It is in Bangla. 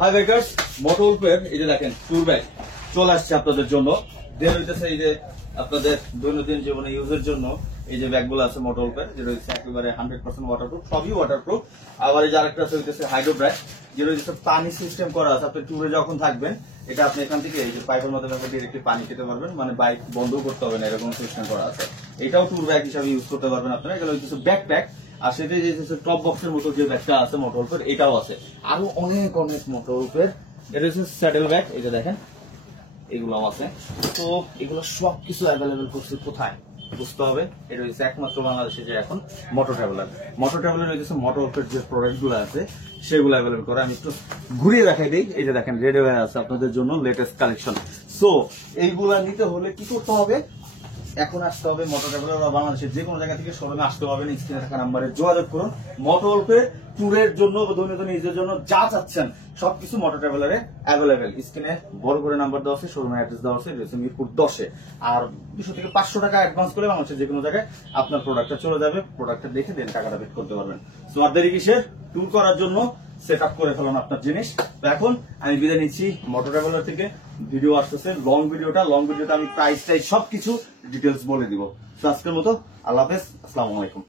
হাই বাইকার্স, মোটরউলফের এই যে দেখেন ট্যুর ব্যাগ চলে আসছে আপনাদের জন্য। দেওয়া হইতেছে এই যে আপনাদের দৈনন্দিন জীবনে ইউজের জন্য এই যে ব্যাগগুলো আছে মোটরউলফের, যেটা হচ্ছে একেবারে 100% ওয়াটারপ্রুফ, সবই ওয়াটারপ্রুফ। আবার এই যে আরেকটা আছে হইতেছে হাইড্রো ব্যাগ, যেটা হচ্ছে পানি সিস্টেম করা আছে। আপনি ট্যুরে যখন থাকবেন এটা আপনি এখান থেকে এই যে পাইপের মাধ্যমে ডিরেক্টলি পানি খেতে পারবেন, মানে বাইক বন্ধ করতে হবে না, এরকম সিস্টেম করা আছে। এটাও ট্যুর ব্যাগ হিসাবে ইউজ করতে পারবেন আপনারা। এগুলো হচ্ছে ব্যাকপ্যাক, আর সেটা যে টপ বক্সের মতো যে ব্যাগটা আছে মোটরউলফের, এটাও আছে। আরো অনেক অনেক মোটরউলফের এটা হচ্ছে স্যাডেল ব্যাগ, এই যে দেখেন এগুলো আছে। তো এগুলো সবকিছু অ্যাভেলেবেল করছে কোথায় বুঝতে হবে। এটা হচ্ছে একমাত্র বাংলাদেশে যে এখন মোটর ট্রাভেলার হচ্ছে মোটরউলফের যে প্রোডাক্ট গুলো আছে সেগুলো অ্যাভেলেবেল করে। আমি একটু ঘুরিয়ে দেখাই দিই। এই যে দেখেন রেডি হয়ে আছে আপনাদের জন্য লেটেস্ট কালেকশন। সো এইগুলা নিতে হলে কি করতে হবে? এখন আসতে হবে মোটর ট্রাভেলার বা বাংলাদেশের যে কোনো জায়গা থেকে শোরুমে আসতে হবে, স্ক্রিনে থাকা নাম্বারে যোগাযোগ করুন। মোটরউলফের ট্যুরের জন্য দৈনন্দিন ইউজের জন্য যা চাচ্ছেন সবকিছু মোটর ট্রাভেলারে অ্যাভেলেবেল। স্ক্রিনে বড় করে নাম্বার দেওয়া আছে, শোরুমের অ্যাড্রেস দেওয়া আছে, মিরপুর 10-এ। আর 200 থেকে 500 টাকা অ্যাডভান্স করে বাংলাদেশের যে কোনো জায়গায় আপনার প্রোডাক্টটা চলে যাবে। প্রোডাক্টটা দেখে দেন টাকাটা পেড করতে পারবেন। সো আর দেরি কিসের? ট্যুর করার জন্য সেট আপ করে ফেলুন আপনার জিনিস। তো এখন আমি বিদায় নিচ্ছি মোটর ট্রাভেলার থেকে। ভিডিও আসতেছে লং ভিডিওটা আমি প্রাইস টাইস সবকিছু ডিটেলস বলে দিব। তো আজকের মতো আল্লাহ হাফেজ, আসসালামু আলাইকুম।